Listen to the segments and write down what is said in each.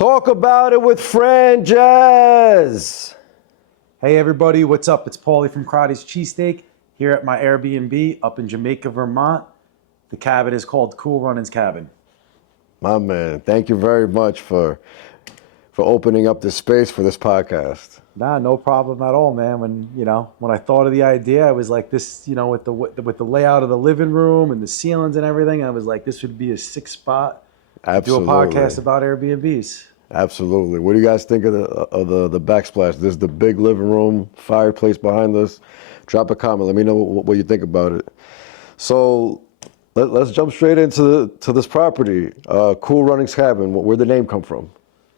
Talk about it with Franjez. Hey everybody, what's up? It's Paulie from Crottys Cheesesteaks here at my Airbnb up in Jamaica, Vermont. The cabin is called Cool Runnings Cabin. My man, thank you very much for opening up this space for this podcast. Nah, no problem at all, man. When I thought of the idea, I was like, this, with the layout of the living room and the ceilings and everything, I was like, this would be a sick spot to do a podcast about Airbnbs. Absolutely. What do you guys think of the backsplash? This is the big living room, fireplace behind us. Drop a comment. Let me know what you think about it. So let's jump straight into this property. Cool Runnings Cabin. Where'd the name come from?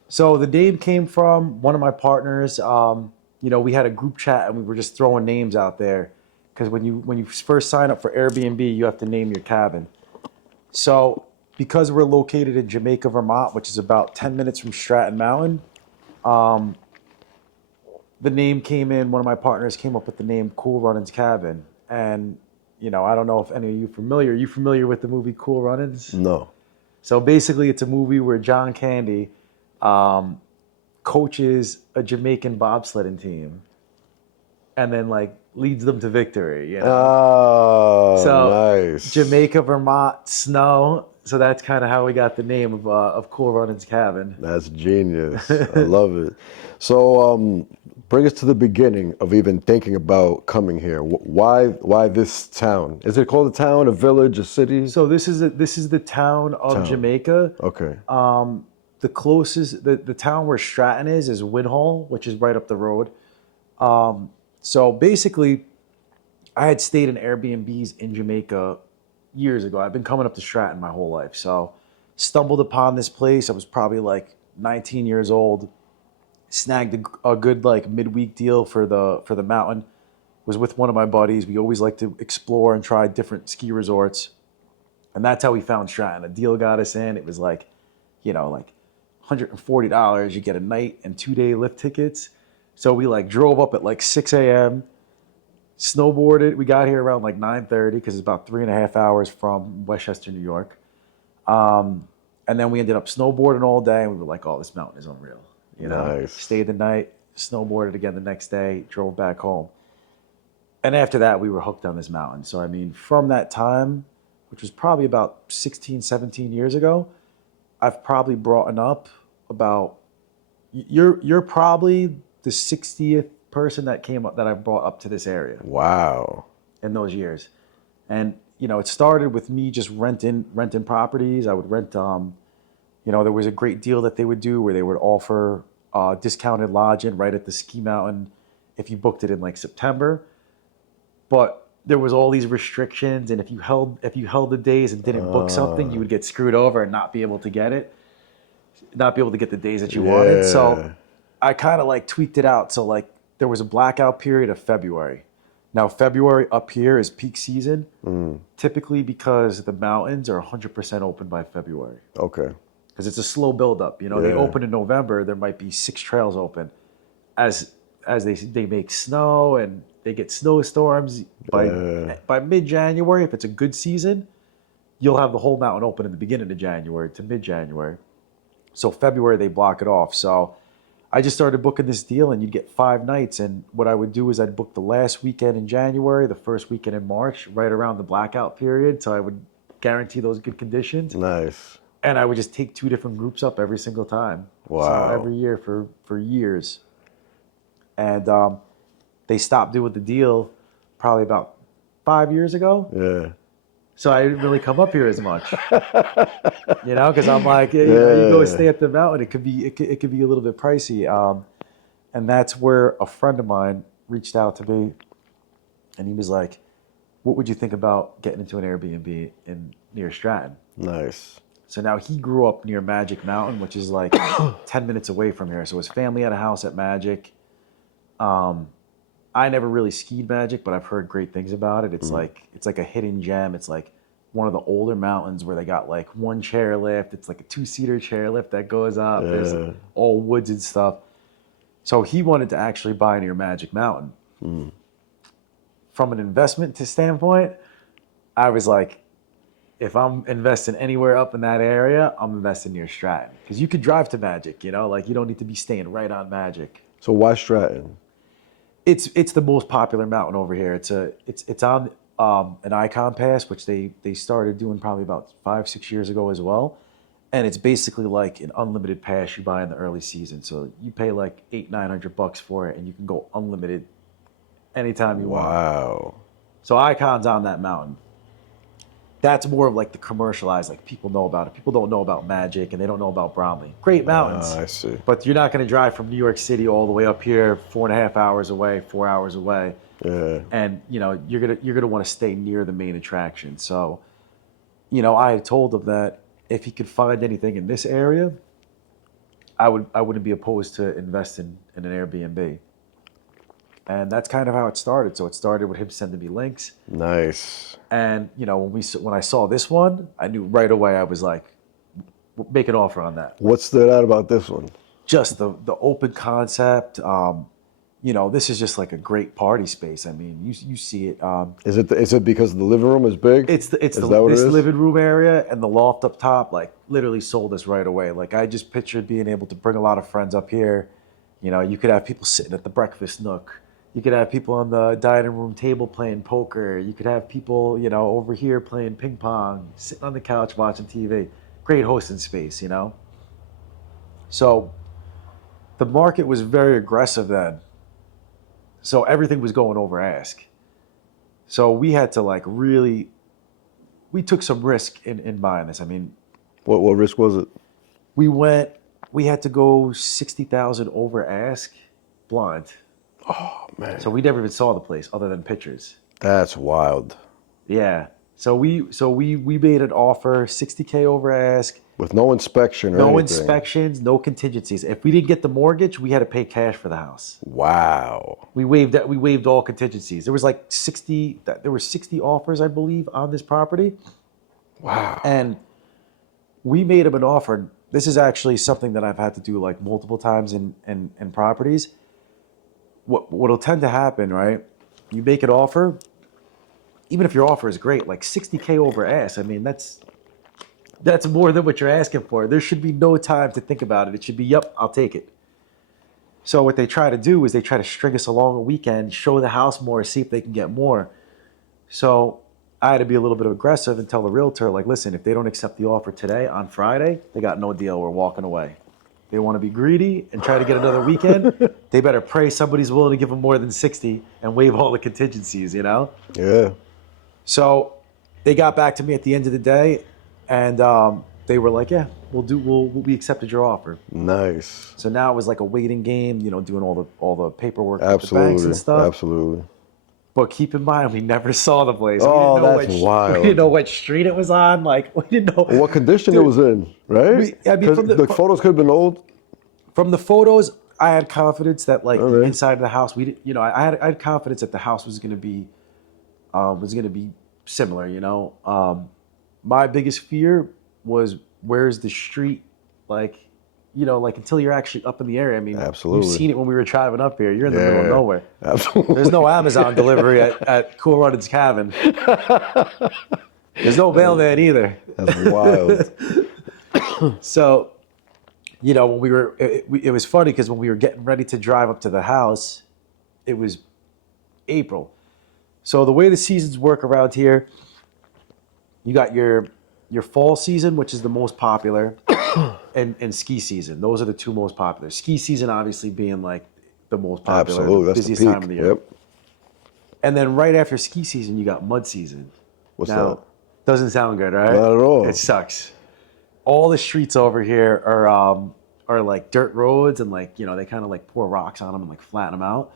So the name came from one of my partners. We had a group chat and we were just throwing names out there because when you first sign up for Airbnb, you have to name your cabin. So because we're located in Jamaica, Vermont, which is about 10 minutes from Stratton Mountain, the name came in. One of my partners came up with the name Cool Runnings Cabin. And, I don't know if any of you familiar. Are you familiar with the movie Cool Runnings? No. So basically it's a movie where John Candy coaches a Jamaican bobsledding team and then leads them to victory. Oh, so nice. Jamaica, Vermont, snow. So that's kind of how we got the name of Cool Runnings Cabin. That's genius. I love it. So bring us to the beginning of even thinking about coming here. Why this town? Is it called a town, a village, a city? So this is the town of Jamaica. Okay. The closest, the town where Stratton is Whitehall, which is right up the road. So basically, I had stayed in Airbnbs in Jamaica years ago. I've been coming up to Stratton my whole life. So stumbled upon this place. I was probably 19 years old. Snagged a good midweek deal for the mountain. Was with one of my buddies. We always like to explore and try different ski resorts. And that's how we found Stratton. A deal got us in. It was $140, you get a night and 2-day lift tickets. So we drove up at 6 a.m., snowboarded. We got here around 9:30 because it's about 3.5 hours from Westchester, New York. And then we ended up snowboarding all day, and we were like, oh, this mountain is unreal. Nice. Stayed the night, snowboarded again the next day, drove back home. And after that, we were hooked on this mountain. So, from that time, which was probably about 16, 17 years ago, I've probably brought up about, you're probably the 60th person that came up that I brought up to this area. Wow. In those years. And, it started with me just renting properties. I would rent, there was a great deal that they would do where they would offer discounted lodging right at the ski mountain if you booked it in September. But there was all these restrictions, and if you held the days and didn't book something, you would get screwed over and not be able to get the days that you wanted. So I kind of tweaked it out. So there was a blackout period of February. Now February up here is peak season, typically because the mountains are 100% open by February. Okay. Because it's a slow buildup. They open in November. There might be 6 trails open, as they make snow and they get snowstorms. By mid-January, if it's a good season, you'll have the whole mountain open in the beginning of January to mid-January. So February, they block it off. So I just started booking this deal, and you'd get 5 nights. And what I would do is I'd book the last weekend in January, the first weekend in March, right around the blackout period. So I would guarantee those good conditions. Nice. And I would just take 2 different groups up every single time. Wow. So every year for years. And they stopped doing the deal probably about 5 years ago. Yeah. So I didn't really come up here as much, because I'm you go stay at the mountain. It could be a little bit pricey. And that's where a friend of mine reached out to me, and he was like, "What would you think about getting into an Airbnb near Stratton?" Nice. So now he grew up near Magic Mountain, which is 10 minutes away from here. So his family had a house at Magic. I never really skied Magic, but I've heard great things about it. It's it's a hidden gem. It's one of the older mountains where they got one chairlift. It's a 2-seater chairlift that goes up. There's all woods and stuff. So he wanted to actually buy near Magic Mountain. From an investment standpoint, I was if I'm investing anywhere up in that area, I'm investing near Stratton because you could drive to Magic. Like you don't need to be staying right on Magic. So why Stratton? It's the most popular mountain over here. It's on an Icon Pass, which they started doing probably about 5-6 years ago as well. And it's basically like an unlimited pass you buy in the early season. So you pay like $800-900 for it, and you can go unlimited anytime you want. Wow. So Icon's on that mountain. That's more of like the commercialized, like people know about it. People don't know about Magic, and they don't know about Bromley. Great mountains. I see. But you're not going to drive from New York City all the way up here, 4.5 hours away, 4 hours away. Yeah. And you're gonna want to stay near the main attraction. So, I had told him that if he could find anything in this area, I wouldn't be opposed to invest in an Airbnb. And that's kind of how it started. So it started with him sending me links. Nice. And when I saw this one, I knew right away. I was like, make an offer on that. What stood out about this one? Just the open concept. This is just like a great party space. I mean, you see it. Is it because the living room is big? This living room area and the loft up top, like literally sold us right away. Like I just pictured being able to bring a lot of friends up here. You could have people sitting at the breakfast nook. You could have people on the dining room table playing poker. You could have people, over here playing ping pong, sitting on the couch watching TV. Great hosting space, So the market was very aggressive then. So everything was going over ask. So we had to we took some risk in buying this. I mean, What risk was it? we had to go 60,000 over ask blind. Oh man. So we never even saw the place other than pictures. That's wild. Yeah. So we made an offer, 60K over ask. With no inspection or No anything. inspections, no contingencies. If we didn't get the mortgage, we had to pay cash for the house. Wow. We waived all contingencies. There was there were 60 offers, I believe, on this property. Wow. And we made him an offer. This is actually something that I've had to do like multiple times in properties. What'll tend to happen, right? You make an offer, even if your offer is great, like 60K over ask. I mean, that's more than what you're asking for. There should be no time to think about it. It should be, yep, I'll take it. So what they try to do is they try to string us along a weekend, show the house more, see if they can get more. So I had to be a little bit aggressive and tell the realtor, like, listen, if they don't accept the offer today, on Friday, they got no deal. We're walking away. They want to be greedy and try to get another weekend. They better pray somebody's willing to give them more than 60 and waive all the contingencies, Yeah. So they got back to me at the end of the day, and they were like, "Yeah, we accepted your offer." Nice. So now it was like a waiting game, doing all the paperwork with the banks and stuff. Absolutely. But keep in mind, we never saw the place. Oh, we that's wild. We didn't know what street it was on. Like we didn't know What condition it was in, right? from the photos could have been old. From the photos, I had confidence that the right. inside of the house, I had confidence that the house was going to be similar. My biggest fear was where's the street, until you're actually up in the area. I mean, Absolutely. You've seen it when we were driving up here. You're in the middle of nowhere. Absolutely. There's no Amazon delivery at Cool Runnings Cabin. There's no mailman either. That's wild. So, when we were, it was funny because when we were getting ready to drive up to the house, it was April. So the way the seasons work around here, you got your fall season, which is the most popular, and ski season. Those are the two most popular. Ski season obviously being like the most popular, Absolutely. the That's busiest the peak. time of the year. Yep. And then right after ski season, you got mud season. What's now, that? Doesn't sound good, right? Not at all. It sucks. All the streets over here are like dirt roads, and they kind of like pour rocks on them and like flatten them out.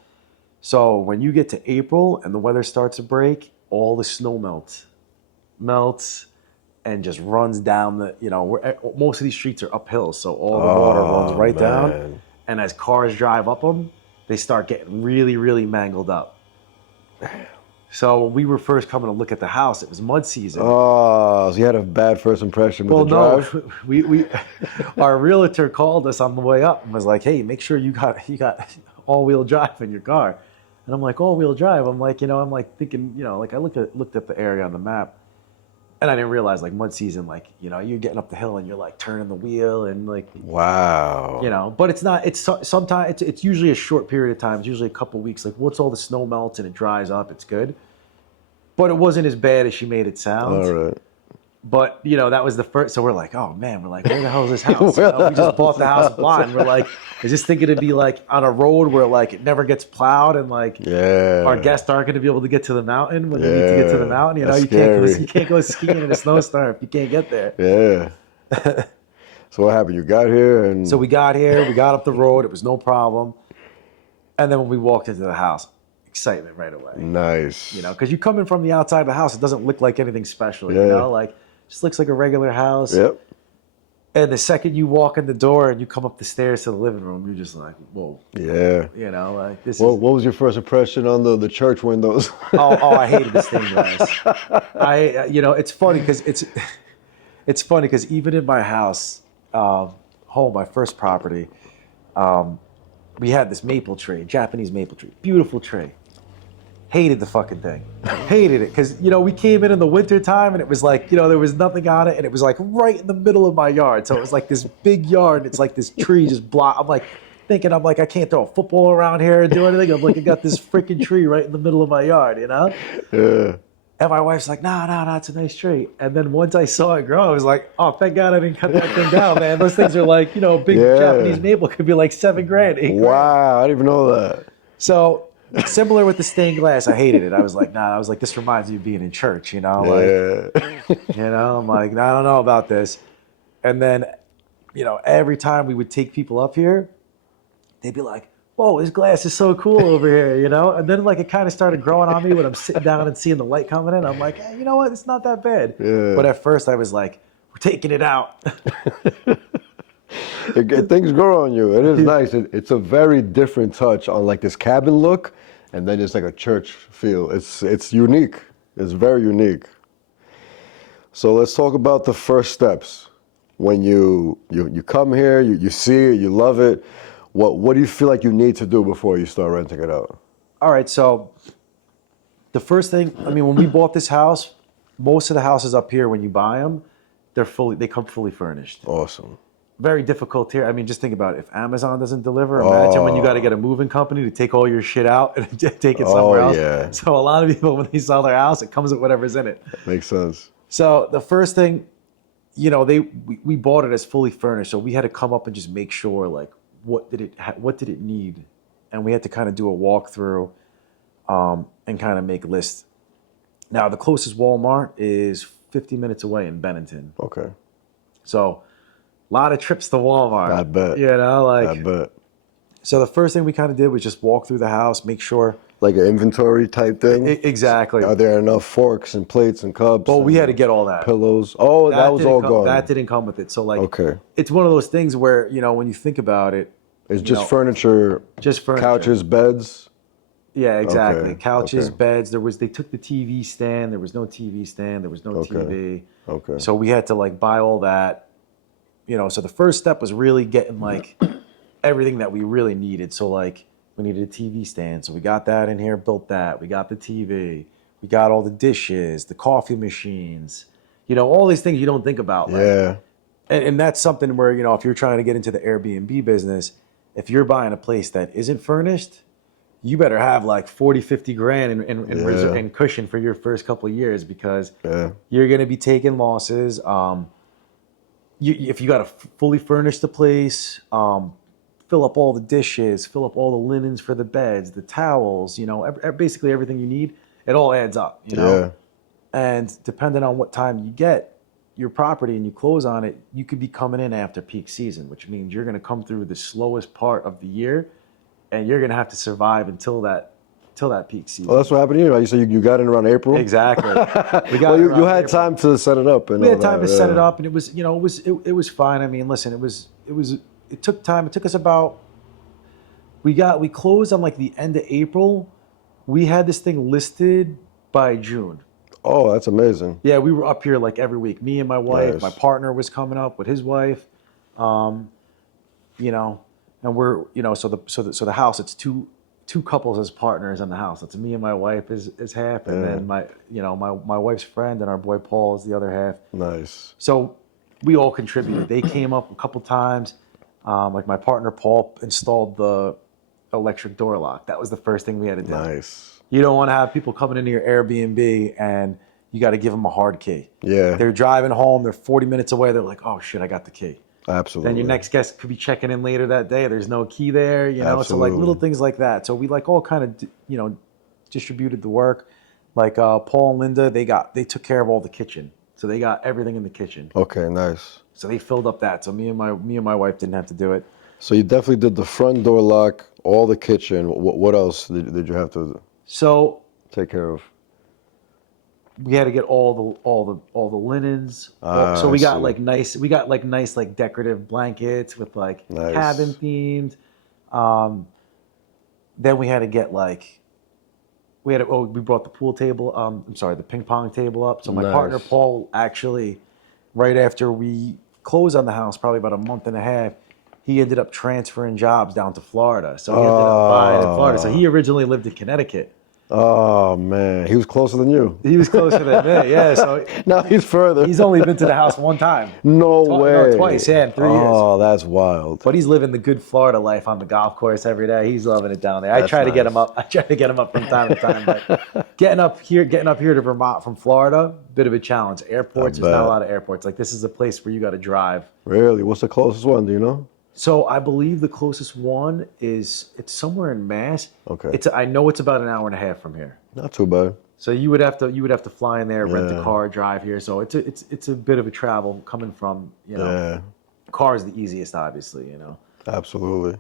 So when you get to April and the weather starts to break, all the snow melts and just runs down most of these streets are uphill, so all the water runs right down. And as cars drive up them, they start getting really, really mangled up. So when we were first coming to look at the house, it was mud season. Oh, so you had a bad first impression with the drive? No, we our realtor called us on the way up and was like, "Hey, make sure you got all-wheel drive in your car." And I'm like, "All-wheel drive?" I'm like, I'm like thinking, I looked at the area on the map, And I didn't realize like mud season, like, you know, you're getting up the hill and you're like turning the wheel and like, Wow. you know, but it's not, sometimes it's usually a short period of time. It's usually a couple weeks. Like once all the snow melts and it dries up, it's good. But it wasn't as bad as she made it sound. All right. But, you know, that was the first. So we're like, oh, man, we're like, where the hell is this house? You know, we just bought the house blind. We're like, is this thing going to be like on a road where like it never gets plowed and like our guests aren't going to be able to get to the mountain when they need to get to the mountain? You know, you can't go skiing in a snowstorm if you can't get there. Yeah. So what happened? You got here and... So we got here, we got up the road. It was no problem. And then when we walked into the house, excitement right away. Nice. You know, because you come in from the outside of the house, it doesn't look like anything special, you know? Like, just looks like a regular house. Yep. And the second you walk in the door and you come up the stairs to the living room, you're just like, whoa. Yeah. You know, like this What was your first impression on the church windows? I hated this thing, guys. You know, it's funny because it's funny because even in my house, home, my first property, we had this maple tree, Japanese maple tree, beautiful tree. Hated the fucking thing. Hated it because, you know, we came in the winter time and it was like, you know, there was nothing on it and it was like right in the middle of my yard. So it was like this big yard and it's like this tree just block. I'm like, I can't throw a football around here and do anything. I'm like, I got this freaking tree right in the middle of my yard, you know? Yeah. And my wife's like, no, it's a nice tree. And then once I saw it grow, I was like, oh, thank God I didn't cut that thing down, man. Those things are like, you know, big Japanese maple could be like $7,000, $8,000. Wow, I didn't even know that. So similar with the stained glass, I hated it. I was like, this reminds me of being in church, you know? Like, you know, I'm like, I don't know about this. And then, you know, every time we would take people up here, they'd be like, whoa, this glass is so cool over here, you know? And then like it kind of started growing on me when I'm sitting down and seeing the light coming in. I'm like, hey, you know what? It's not that bad. Yeah. But at first I was like, we're taking it out. Things grow on you. It is nice. It's a very different touch on like this cabin look, and then it's like a church feel. It's unique. It's very unique. So let's talk about the first steps. When you come here, you see it, you love it. What do you feel like you need to do before you start renting it out? All right, so the first thing, I mean, when we bought this house, most of the houses up here, when you buy them, they come fully furnished. Awesome. Very difficult here. I mean, just think about it. If Amazon doesn't deliver, imagine when you got to get a moving company to take all your shit out and take it somewhere else. Yeah. So a lot of people, when they sell their house, it comes with whatever's in it. Makes sense. So the first thing, you know, we bought it as fully furnished, so we had to come up and just make sure, like, what did it need, and we had to kind of do a walkthrough, and kind of make lists. Now the closest Walmart is 50 minutes away in Bennington. Okay. So a lot of trips to Walmart. I bet. You know, like. I bet. So the first thing we kind of did was just walk through the house, make sure. Like an inventory type thing? Exactly. Are there enough forks and plates and cups? Well, we had to get all that. Pillows. Oh, that was all gone. That didn't come with it. So like, okay. It's one of those things where, you know, when you think about it. It's just furniture. Just furniture. Couches, beds. Yeah, exactly. Okay. Couches, beds. They took the TV stand. There was no TV stand. There was no TV. Okay. So we had to like buy all that, you know. So the first step was really getting like everything that we really needed. So like we needed a TV stand. So we got that in here, built that. We got the TV. We got all the dishes, the coffee machines, you know, all these things you don't think about. Like, yeah. And that's something where, you know, if you're trying to get into the Airbnb business, if you're buying a place that isn't furnished, you better have like 40, 50 grand in cushion for your first couple of years, because you're going to be taking losses. If you got to fully furnish the place, fill up all the dishes, fill up all the linens for the beds, the towels, you know, basically everything you need, it all adds up, you know? Yeah. And depending on what time you get your property and you close on it, you could be coming in after peak season, which means you're going to come through the slowest part of the year, and you're going to have to survive until that peak season. Well, that's what happened here. You said you got in around April. Exactly. You had time to set it up, and we had time to set it up, and it was, you know, it was fine. I mean, listen, it took time. It took us about. We closed on like the end of April. We had this thing listed by June. Oh, that's amazing. Yeah, we were up here like every week. Me and my wife, Nice. My partner was coming up with his wife. You know, and we're, you know, so the house, it's two two couples as partners in the house. It's me and my wife is half, and then my wife's friend and our boy Paul is the other half. Nice. So we all contributed. They came up a couple times. Like my partner Paul installed the electric door lock. That was the first thing we had to do. Nice. You don't want to have people coming into your Airbnb and you got to give them a hard key. Yeah. They're driving home. They're 40 minutes away. They're like, oh shit, I got the key. Absolutely. Then your next guest could be checking in later that day. There's no key there, you know. Absolutely. So like little things like that. So we like all kind of distributed the work. Like Paul and Linda, they took care of all the kitchen. So they got everything in the kitchen. Okay, nice. So they filled up that. So me and my wife didn't have to do it. So you definitely did the front door lock, all the kitchen. What else did you have to take care of? We had to get all the linens. So we got like nice like decorative blankets with like cabin themed. Then we had to get like we brought the pool table. The ping pong table up. So my partner Paul actually, right after we closed on the house, probably about a month and a half, he ended up transferring jobs down to Florida. So he ended up buying in Florida. So he originally lived in Connecticut. Oh man, he was closer than you. He was closer than me, yeah. So now he's further. He's only been to the house one time. No way. No, twice, yeah, in 3 years. Oh, that's wild. But he's living the good Florida life on the golf course every day. He's loving it down there. I try to get him up. I try to get him up from time to time. But getting up here to Vermont from Florida, bit of a challenge. Airports, there's not a lot of airports. Like this is a place where you got to drive. Really? What's the closest one? Do you know? So I believe the closest one it's somewhere in Mass. Okay. I know it's about an hour and a half from here. Not too bad. So you would have to fly in there, rent a car, drive here. So it's a bit of a travel coming from car is the easiest, obviously, Absolutely.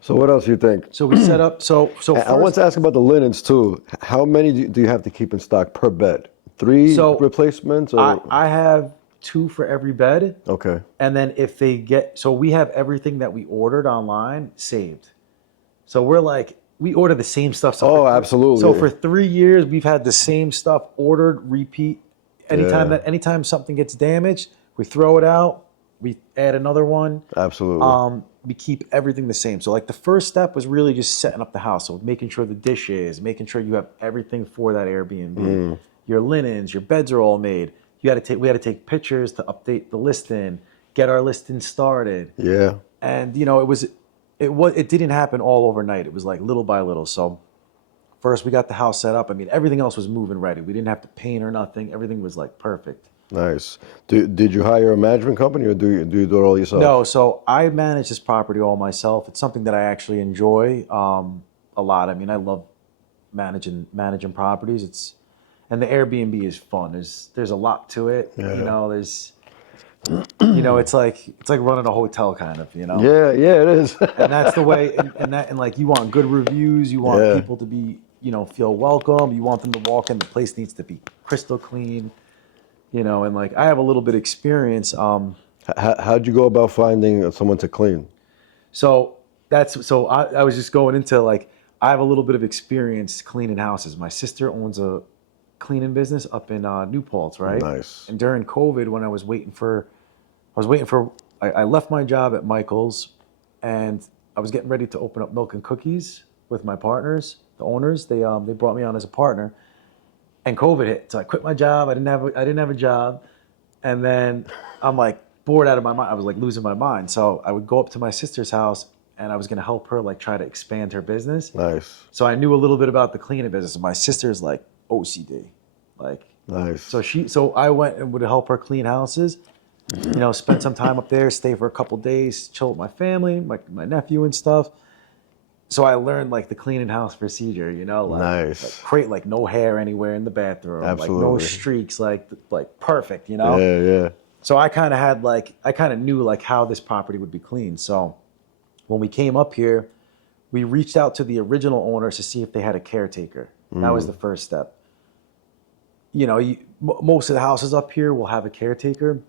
So what else do you think? So we set up. So first, I want to ask about the linens too. How many do you have to keep in stock per bed? 3 replacements? Or? I have 2 for every bed. Okay. And then if they we have everything that we ordered online saved. So we're like, we order the same stuff. So absolutely. So for 3 years, we've had the same stuff ordered, repeat. Anytime something gets damaged, we throw it out. We add another one. Absolutely. We keep everything the same. So like the first step was really just setting up the house. So making sure the dishes, making sure you have everything for that Airbnb. Your linens, your beds are all made. We had to take pictures to update the listing, get our listing started. Yeah. And it didn't happen all overnight. It was like little by little. So first we got the house set up. I mean, everything else was moving ready. We didn't have to paint or nothing. Everything was like perfect. Nice. Did you hire a management company or do you do it all yourself? No, so I manage this property all myself. It's something that I actually enjoy a lot. I mean, I love managing properties. And the Airbnb is fun. There's a lot to it. Yeah. It's like running a hotel kind of, Yeah, it is. And that's the way. And like you want good reviews. You want people to be, feel welcome. You want them to walk in. The place needs to be crystal clean. And like I have a little bit of experience. How'd you go about finding someone to clean? So I was just going into like I have a little bit of experience cleaning houses. My sister owns a cleaning business up in New Paltz, right? Nice. And during COVID, when I left my job at Michael's, and I was getting ready to open up Milk and Cookies with my partners, the owners. They brought me on as a partner, and COVID hit. So I quit my job. I didn't have a job, and then I'm like bored out of my mind. I was like losing my mind. So I would go up to my sister's house, and I was going to help her like try to expand her business. Nice. So I knew a little bit about the cleaning business. And my sister's like OCD, like nice. So I went and would help her clean houses. Spend some time up there, stay for a couple days, chill with my family, my nephew and stuff. So I learned like the cleaning house procedure, nice. Like create like no hair anywhere in the bathroom, absolutely. Like no streaks, like perfect, Yeah. So I kind of knew like how this property would be cleaned. So when we came up here, we reached out to the original owners to see if they had a caretaker. That was the first step. Most of the houses up here will have a caretaker.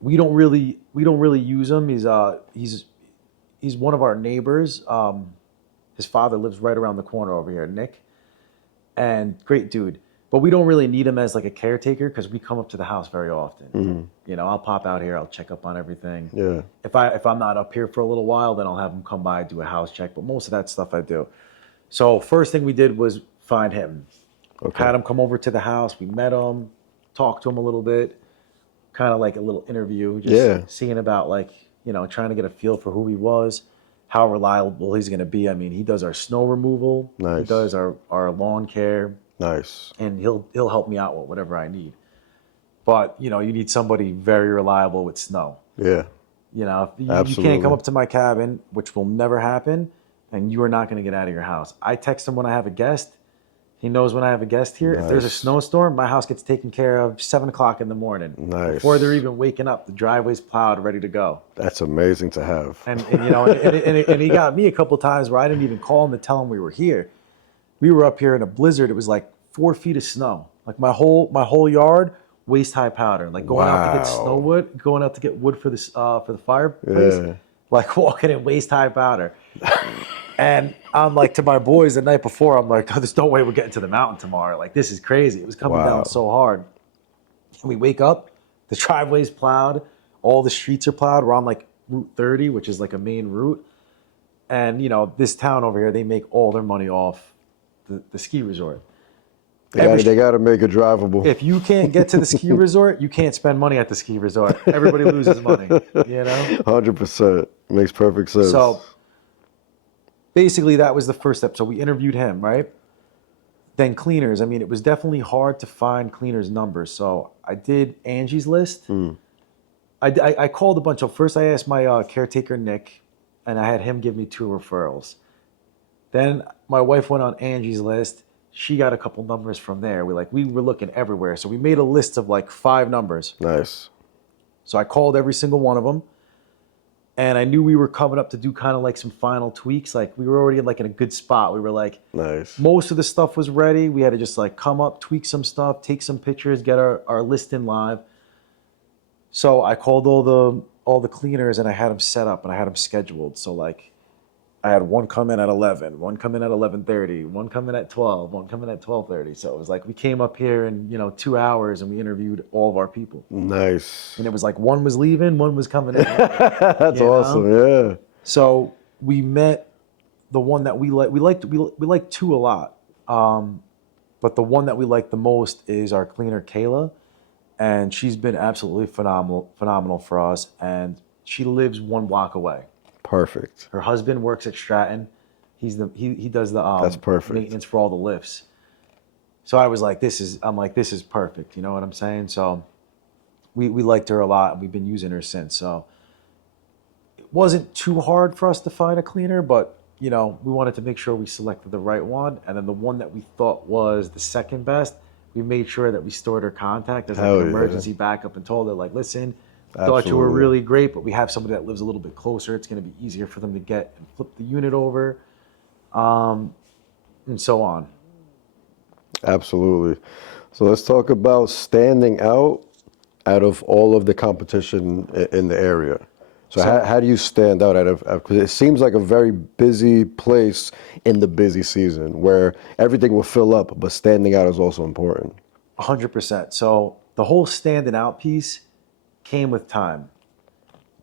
We don't really use him. He's one of our neighbors. His father lives right around the corner over here, Nick, and great dude. But we don't really need him as like a caretaker because we come up to the house very often. I'll pop out here. I'll check up on everything. Yeah. If I'm not up here for a little while, then I'll have him come by, do a house check. But most of that stuff I do. So first thing we did was find him. Okay. Had him come over to the house. We met him, talked to him a little bit, kind of like a little interview, just seeing about like, trying to get a feel for who he was, how reliable he's going to be. I mean, he does our snow removal. Nice. He does our lawn care. Nice. And he'll help me out with whatever I need. But, you need somebody very reliable with snow. Yeah. If you Absolutely. can't come up to my cabin, which will never happen, and you are not going to get out of your house. I text him when I have a guest. He knows when I have a guest here. Nice. If there's a snowstorm, my house gets taken care of 7 o'clock in the morning. Nice. Before they're even waking up, the driveway's plowed, ready to go. That's amazing to have. And he got me a couple times where I didn't even call him to tell him we were here. We were up here in a blizzard. It was like 4 feet of snow. Like my whole yard, waist high powder. Like going out to get snow wood, going out to get wood for the fireplace. Like walking in waist high powder. And I'm like to my boys the night before, I'm like, oh, there's no way we're getting to the mountain tomorrow. Like this is crazy. It was coming down so hard. And we wake up, the driveway's plowed, all the streets are plowed. We're on like Route 30, which is like a main route. And this town over here, they make all their money off the ski resort. They got to make it drivable. If you can't get to the ski resort, you can't spend money at the ski resort. Everybody loses money, 100%. Makes perfect sense. So basically that was the first step. So we interviewed him, right? Then cleaners. I mean, it was definitely hard to find cleaners' numbers. So I did Angie's list. I called a bunch of, first I asked my caretaker, Nick, and I had him give me 2 referrals. Then my wife went on Angie's list. She got a couple numbers from there. We were looking everywhere. So we made a list of like 5 numbers. Nice. So I called every single one of them. And I knew we were coming up to do kind of like some final tweaks. Like we were already like in a good spot. We were like, nice. Most of the stuff was ready. We had to just like come up, tweak some stuff, take some pictures, get our list in live. So I called all the cleaners and I had them set up and I had them scheduled. So like I had one come in at 11, one come in at 11:30, one come in at 12, one come in at 12:30. So it was like we came up here in 2 hours and we interviewed all of our people. Nice. And it was like one was leaving, one was coming in. That's awesome. Yeah. So we met the one that we like. We like 2 a lot, but the one that we like the most is our cleaner Kayla, and she's been absolutely phenomenal for us. And she lives 1 block away. Perfect. Her husband works at Stratton. He does the That's perfect. maintenance for all the lifts. So I was like, this is perfect. You know what I'm saying? So we liked her a lot, and we've been using her since. So it wasn't too hard for us to find a cleaner, but we wanted to make sure we selected the right one. And then the one that we thought was the second best, we made sure that we stored her contact as like an emergency backup and told her like, listen, thought you were really great, but we have somebody that lives a little bit closer. It's going to be easier for them to get and flip the unit over, and so on. Absolutely. So let's talk about standing out of all of the competition in the area. So how do you stand out because it seems like a very busy place in the busy season where everything will fill up, but standing out is also important. 100%. So the whole standing out piece came with time.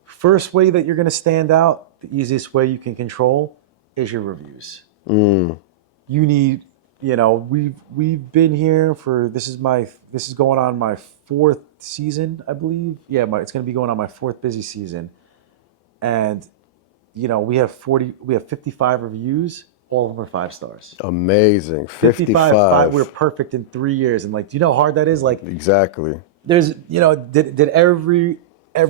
First way that you're going to stand out, the easiest way you can control is your reviews. You need, we've been here for, this is going on my 4th season, I believe. Yeah, it's going to be going on my 4th busy season. And, we have 55 reviews. All of them are 5 stars. Amazing. 55. We're perfect in 3 years. And like, do you know how hard that is? Like, exactly. There's, did every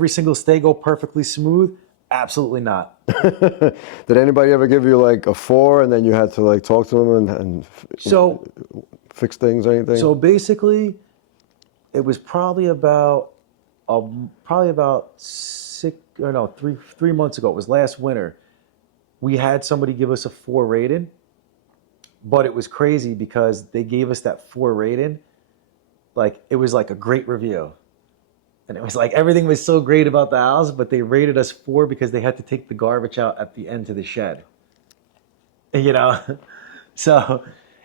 single stay go perfectly smooth? Absolutely not. Did anybody ever give you like a 4 and then you had to like talk to them and fix things or anything? So basically, it was probably about 3 months ago. It was last winter. We had somebody give us a 4 rating, but it was crazy because they gave us that 4 rating. Like it was like a great review. And it was like everything was so great about the house, but they rated us 4 because they had to take the garbage out at the end to the shed. So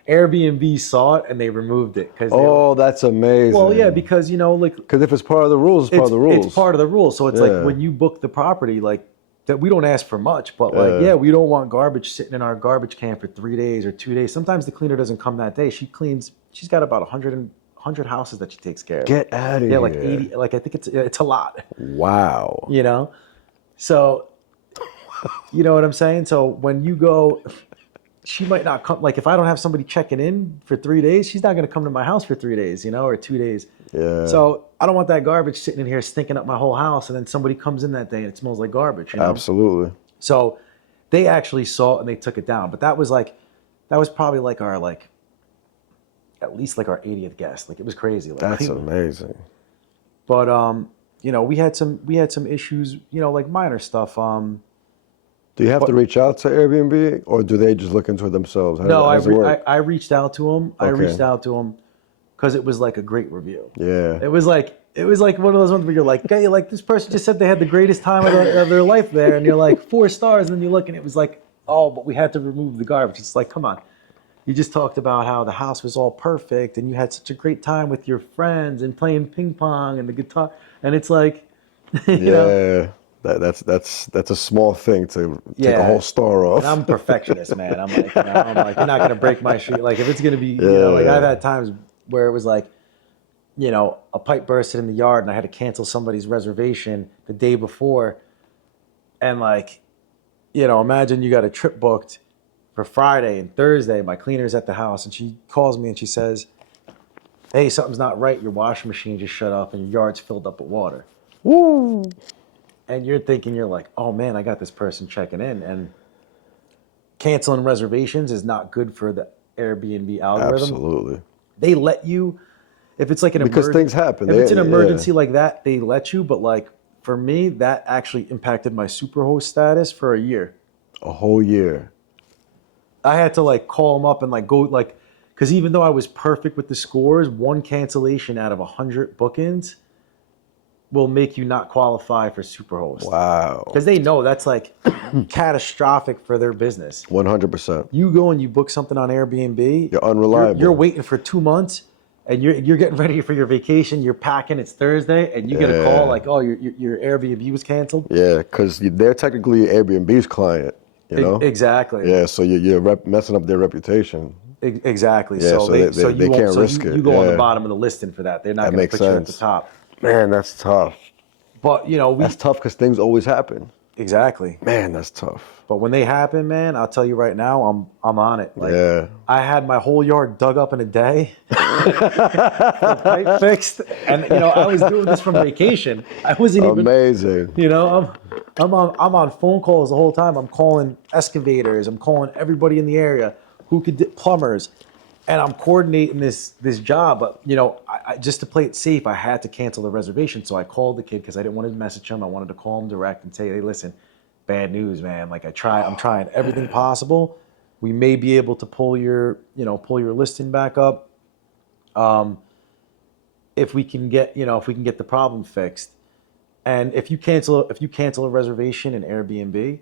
Airbnb saw it and they removed it. That's amazing. Well, yeah, because, because if it's part of the rules, it's part of the rules. It's part of the rules. So it's like when you book the property, like that we don't ask for much, but like, yeah, we don't want garbage sitting in our garbage can for 3 days or 2 days. Sometimes the cleaner doesn't come that day. She's got about 100 houses that she takes care of. Get out of Yeah, here. like 80, like I think it's a lot, Wow. you know? So, you know what I'm saying? So when you go, she might not come, like if I don't have somebody checking in for 3 days, she's not going to come to my house for 3 days, you know, or 2 days. Yeah. So I don't want that garbage sitting in here stinking up my whole house, and then somebody comes in that day and it smells like garbage, you know? Absolutely. So they actually saw it and they took it down. But that was probably like at least like our 80th guest. Like it was crazy. Like, That's amazing. But you know, we had some issues, you know, like minor stuff. Do you have to reach out to Airbnb, or do they just look into it themselves? I reached out to them. Okay. I reached out to them because it was like a great review. Yeah. It was like one of those ones where you're like, okay, like this person just said they had the greatest time of their life there, and you're like 4 stars, and then you look and it was like, oh, but we had to remove the garbage. It's like, come on. You just talked about how the house was all perfect and you had such a great time with your friends and playing ping pong and the guitar, and it's like, you know. That's a small thing to take a whole star off. And I'm a perfectionist, man. I'm like, you're not gonna break my street. Like if it's gonna be, you know, like I've had times where it was like, you know, a pipe bursted in the yard and I had to cancel somebody's reservation the day before, and like, you know, imagine you got a trip booked for Friday and Thursday. My cleaner's at the house and she calls me and she says, "Hey, something's not right. Your washing machine just shut off and your yard's filled up with water." Woo! And you're thinking, you're like, oh man, I got this person checking in, and canceling reservations is not good for the Airbnb algorithm. Absolutely. They let you, if it's like an because things happen. If it's an emergency like that, they let you. But like for me, that actually impacted my superhost status for a year. A whole year. I had to like call them up and like go like, because even though I was perfect with the scores, one cancellation out of 100 bookings will make you not qualify for Superhost. Wow. Because they know that's like catastrophic for their business. 100%. You go and you book something on Airbnb. You're unreliable. You're waiting for 2 months, and you're getting ready for your vacation. You're packing. It's Thursday, and you get a call like, "Oh, your Airbnb was canceled." Yeah, because they're technically Airbnb's client. You know. Exactly. Yeah, so you're messing up their reputation. Exactly. Yeah, so they can't risk it. You go on the bottom of the listing for that. They're not going to put you at the top. Man, that's tough. But you know, that's tough because things always happen. Exactly. Man, that's tough. But when they happen, man, I'll tell you right now, I'm on it. Like, yeah. I had my whole yard dug up in a day, the pipe fixed, and you know I was doing this from vacation. I wasn't even amazing. You know, I'm on phone calls the whole time. I'm calling excavators. I'm calling everybody in the area who could plumbers. And I'm coordinating this job, but you know, I just to play it safe, I had to cancel the reservation. So I called the kid because I didn't want to message him. I wanted to call him direct and say, "Hey, listen, bad news, man. Like I'm trying everything possible. We may be able to pull your listing back up, if we can get the problem fixed. And if you cancel a reservation in Airbnb,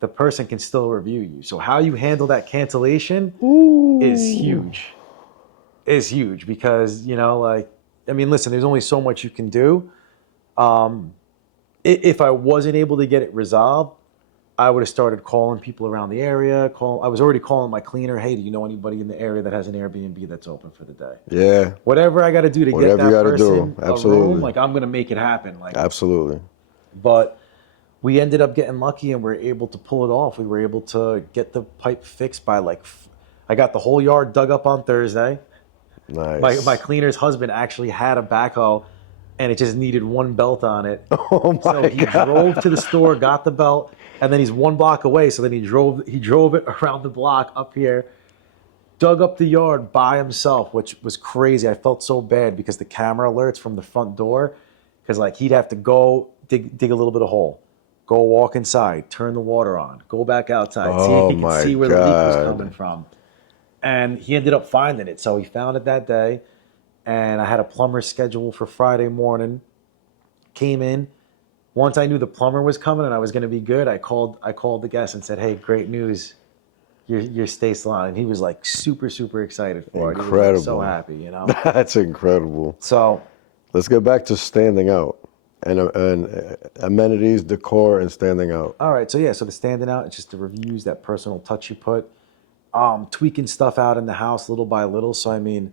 the person can still review you. So how you handle that cancellation is huge. Is huge because, you know, like, I mean, listen, there's only so much you can do. If I wasn't able to get it resolved, I would have started calling people around the area. I was already calling my cleaner. Hey, do you know anybody in the area that has an Airbnb that's open for the day? Yeah. Whatever I got to do to get that person a room, like I'm going to make it happen. Like absolutely. But we ended up getting lucky and we were able to pull it off. We were able to get the pipe fixed by I got the whole yard dug up on Thursday. Nice. My cleaner's husband actually had a backhoe and it just needed one belt on it. Oh my God. So he drove to the store, got the belt, and then he's 1 block away. So then he drove it around the block up here, dug up the yard by himself, which was crazy. I felt so bad because the camera alerts from the front door, because like he'd have to go dig a little bit of hole. Go walk inside, turn the water on, go back outside, see if he could see where the leak was coming from. And he ended up finding it. So he found it that day. And I had a plumber scheduled for Friday morning. Came in. Once I knew the plumber was coming and I was going to be good, I called the guest and said, "Hey, great news. Your stay salon." And he was like super, super excited for it. He was like so happy, you know? That's incredible. So let's get back to standing out. and amenities, decor, and standing out. All right, so yeah, so the standing out, it's just the reviews, that personal touch you put, tweaking stuff out in the house little by little. So I mean,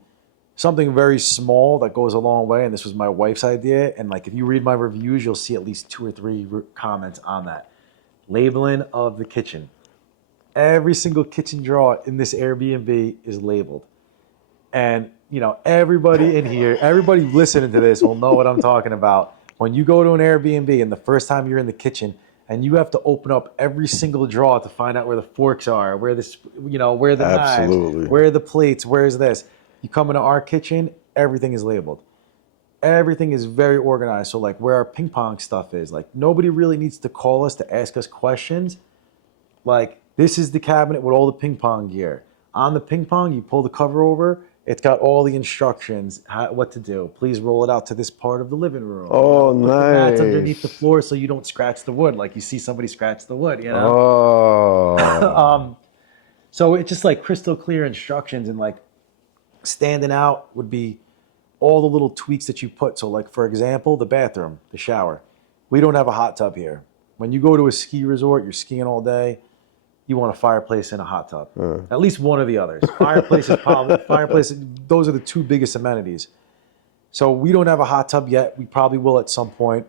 something very small that goes a long way. And this was my wife's idea. And like, if you read my reviews, you'll see at least 2 or 3 comments on that. Labeling of the kitchen. Every single kitchen drawer in this Airbnb is labeled. And, you know, everybody in here, everybody listening to this will know what I'm talking about. When you go to an Airbnb and the first time you're in the kitchen and you have to open up every single drawer to find out where the forks are, where the, you know, where the Absolutely. knives, where are the plates, where's this? You come into our kitchen, everything is labeled. Everything is very organized. So like where our ping pong stuff is, like nobody really needs to call us to ask us questions. Like, this is the cabinet with all the ping pong gear. On the ping pong, you pull the cover over. It's got all the instructions, what to do. Please roll it out to this part of the living room. Oh, Put the mats nice. underneath the floor so you don't scratch the wood, like you see somebody scratch the wood, you know? Oh. So it's just like crystal clear instructions, and like standing out would be all the little tweaks that you put. So like, for example, the bathroom, the shower. We don't have a hot tub here. When you go to a ski resort, you're skiing all day, you want a fireplace and a hot tub. At least one of the others. Fireplace is probably, those are the 2 biggest amenities. So we don't have a hot tub yet. We probably will at some point,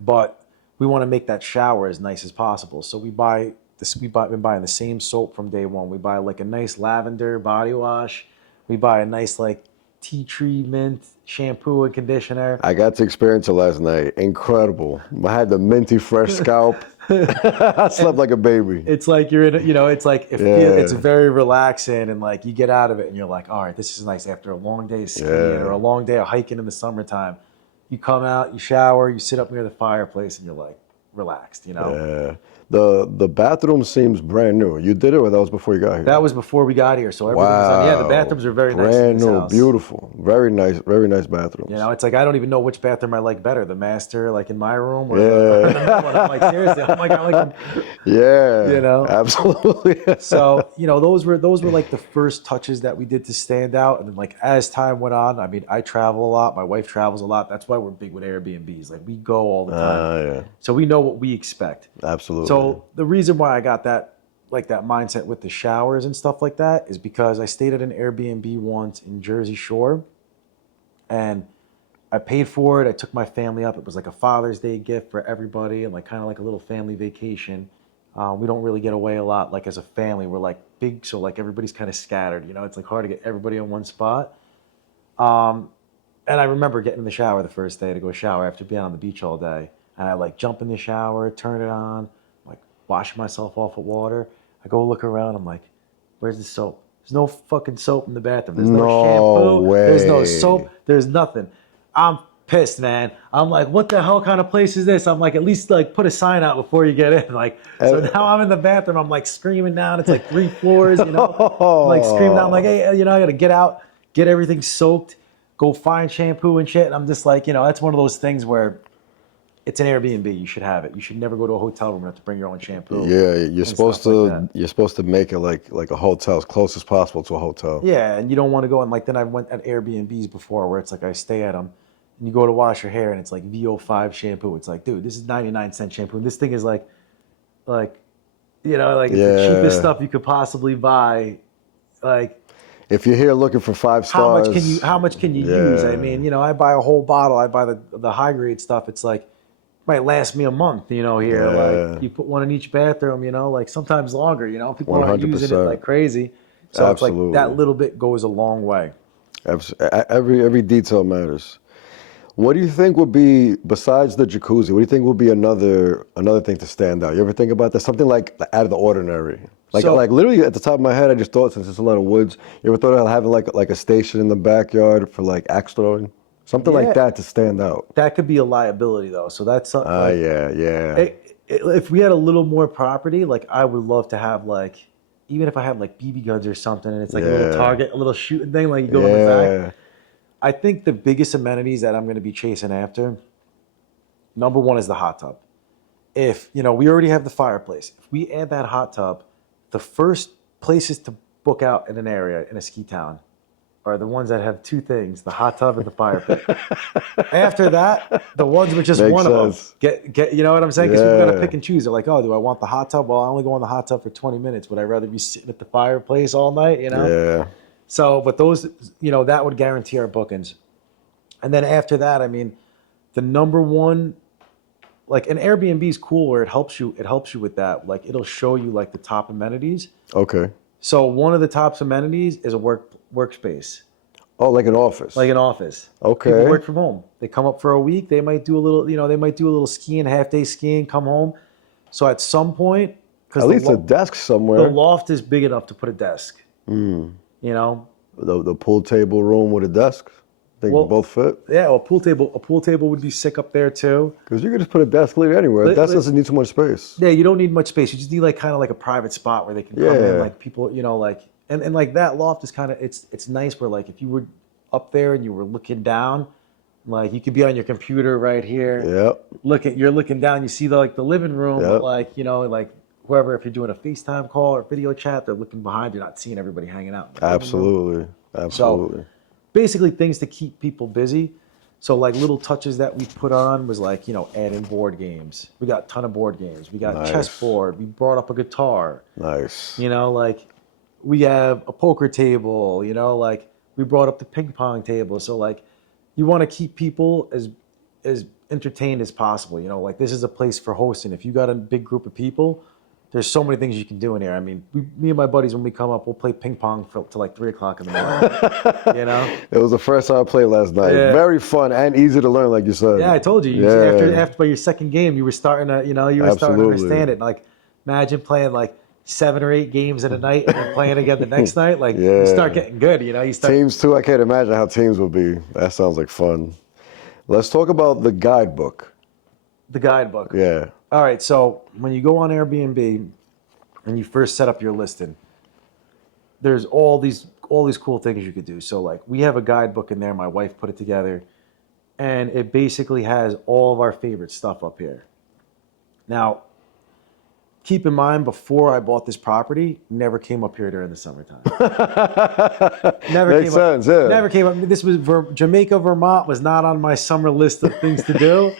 but we want to make that shower as nice as possible. So we've been buying the same soap from day one. We buy like a nice lavender body wash. We buy a nice like tea tree mint shampoo and conditioner. I got to experience it last night. Incredible. I had the minty fresh scalp. I slept like a baby. It's like you're in, you know, it's like, it's very relaxing, and like you get out of it and you're like, all right, this is nice after a long day of skiing or a long day of hiking in the summertime. You come out, you shower, you sit up near the fireplace, and you're like relaxed, you know? Yeah. The bathroom seems brand new. You did it, or that was before you got here? That was before we got here, so everything was on. Yeah, the bathrooms are very nice in Brand this new, house. beautiful, very nice bathrooms. You know, it's like I don't even know which bathroom I like better, the master, like in my room, or the new one. I'm like, seriously, I'm like, I like them. Yeah, You know? absolutely. So, you know, those were like the first touches that we did to stand out. And then like as time went on, I mean, I travel a lot, my wife travels a lot. That's why we're big with Airbnbs. Like we go all the time. Yeah. So we know what we expect. Absolutely. So the reason why I got that, like that mindset with the showers and stuff like that, is because I stayed at an Airbnb once in Jersey Shore, and I paid for it. I took my family up. It was like a Father's Day gift for everybody, and like kind of like a little family vacation. We don't really get away a lot, like as a family. We're like big, so like everybody's kind of scattered. You know, it's like hard to get everybody in one spot. And I remember getting in the shower the first day to go shower after being on the beach all day. And I like jump in the shower, turn it on, like wash myself off with water. I go look around. I'm like, where's the soap? There's no fucking soap in the bathroom. There's no shampoo. way. There's no soap. There's nothing. I'm pissed, man. I'm like, what the hell kind of place is this? I'm like, at least like put a sign out before you get in. Like, so now I'm in the bathroom. I'm like screaming down. It's like 3 floors, you know, I'm like screaming down. I'm like, hey, you know, I got to get out, get everything soaked, go find shampoo and shit. And I'm just like, you know, that's one of those things where it's an Airbnb. You should have it. You should never go to a hotel room and have to bring your own shampoo. Yeah, you're supposed to like you're supposed to make it like a hotel, as close as possible to a hotel. Yeah, and you don't want to go, and like then I went at Airbnbs before where it's like I stay at them, and you go to wash your hair and it's like VO5 shampoo. It's like, dude, this is 99-cent shampoo. And this thing is like, you know, like it's the cheapest stuff you could possibly buy. Like, if you're here looking for 5 stars, how much can you use? I mean, you know, I buy a whole bottle. I buy the high grade stuff. It's like, might last me a month, you know, here. Like you put one in each bathroom, you know, like sometimes longer, you know, people aren't using it like crazy. So Absolutely. it's like that little bit goes a long way. Every detail matters. What do you think would be, besides the jacuzzi, what do you think would be another thing to stand out? You ever think about that? Something like out of the ordinary. Like literally at the top of my head, I just thought, since there's a lot of woods, you ever thought of having like a station in the backyard for like axe throwing? Something like that to stand out. That could be a liability though. So that's something. Yeah. If we had a little more property, like I would love to have like, even if I had like BB guns or something, and it's like a little target, a little shooting thing, like you go in the back. I think the biggest amenities that I'm going to be chasing after, number one is the hot tub. If, you know, we already have the fireplace. If we add that hot tub, the first places to book out in an area, in a ski town, are the ones that have two things: the hot tub and the fire pit. After that, the ones with just Makes one sense. of them get. You know what I'm saying? Because people got to Yeah. pick and choose. They're like, oh, do I want the hot tub? Well, I only go in the hot tub for 20 minutes. Would I rather be sitting at the fireplace all night? You know. Yeah. So, but those, that would guarantee our bookings. And then after that, I mean, the number one, like an Airbnb is cool where it helps you with that. Like it'll show you like the top amenities. Okay. So one of the top amenities is a workspace. Oh, like an office. Like an office. Okay. People work from home. They come up for a week. They might do a little skiing, half-day skiing, come home. So at some point, because At least a desk the somewhere. loft is big enough to put a desk. The pool table room with a desk. They both fit. Yeah, a pool table would be sick up there too. Because you could just put a desk literally anywhere. A desk doesn't need too much space. Yeah, you don't need much space. You just need like kind of like a private spot where they can come in, like people, like and like that loft is kind of it's nice where like if you were up there and you were looking down, like you could be on your computer right here. Yep. You're looking down, you see the living room, Yep. but like like whoever, if you're doing a FaceTime call or video chat, they're looking behind. You're not seeing everybody hanging out. Absolutely. So basically things to keep people busy. So like little touches that we put on was like, add in board games. We got a ton of board games. We got chessboard. We brought up a guitar. Nice. Like we have a poker table, like we brought up the ping pong table. So like you want to keep people as entertained as possible. Like this is a place for hosting. If you got a big group of people, there's so many things you can do in here. I mean, me and my buddies, when we come up, we'll play ping pong till like 3 o'clock in the morning. It was the first time I played last night. Yeah. Very fun and easy to learn, like you said. Yeah, I told you. After by your second game, you were starting to, starting to understand it. Like, imagine playing like 7 or 8 games in a night and then playing again the next night. Like, you start getting good. You start Teams too. I can't imagine how teams will be. That sounds like fun. Let's talk about the guidebook. The guidebook. Yeah. All right. So when you go on Airbnb and you first set up your listing, there's all these cool things you could do. So like we have a guidebook in there. My wife put it together, and it basically has all of our favorite stuff up here. Now, keep in mind, before I bought this property, never came up here during the summertime. Makes sense, yeah. Never came up. This was Jamaica, Vermont was not on my summer list of things to do.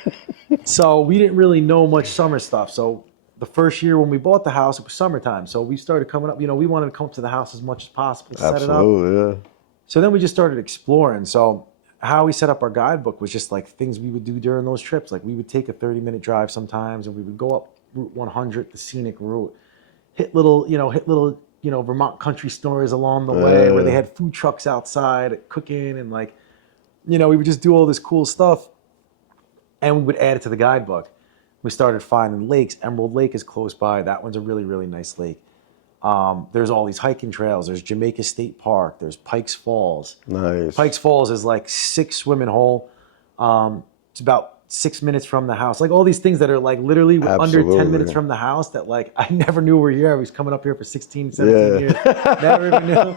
So we didn't really know much summer stuff. So the first year when we bought the house, it was summertime. So we started coming up, we wanted to come up to the house as much as possible, set it up. Absolutely, yeah. So then we just started exploring. So how we set up our guidebook was just like things we would do during those trips. Like we would take a 30-minute drive sometimes, and we would go up Route 100, the scenic route, hit little Vermont country stores along the way where they had food trucks outside cooking, and like, we would just do all this cool stuff, and we would add it to the guidebook. We started finding lakes. Emerald Lake is close by. That one's a really, really nice lake. There's all these hiking trails. There's Jamaica State Park. There's Pikes Falls. Nice. Pikes Falls is like 6 swimming hole. It's about 6 minutes from the house. Like all these things that are like literally under 10 minutes from the house that like I never knew were here. I was coming up here for 16, 17 years. Never even knew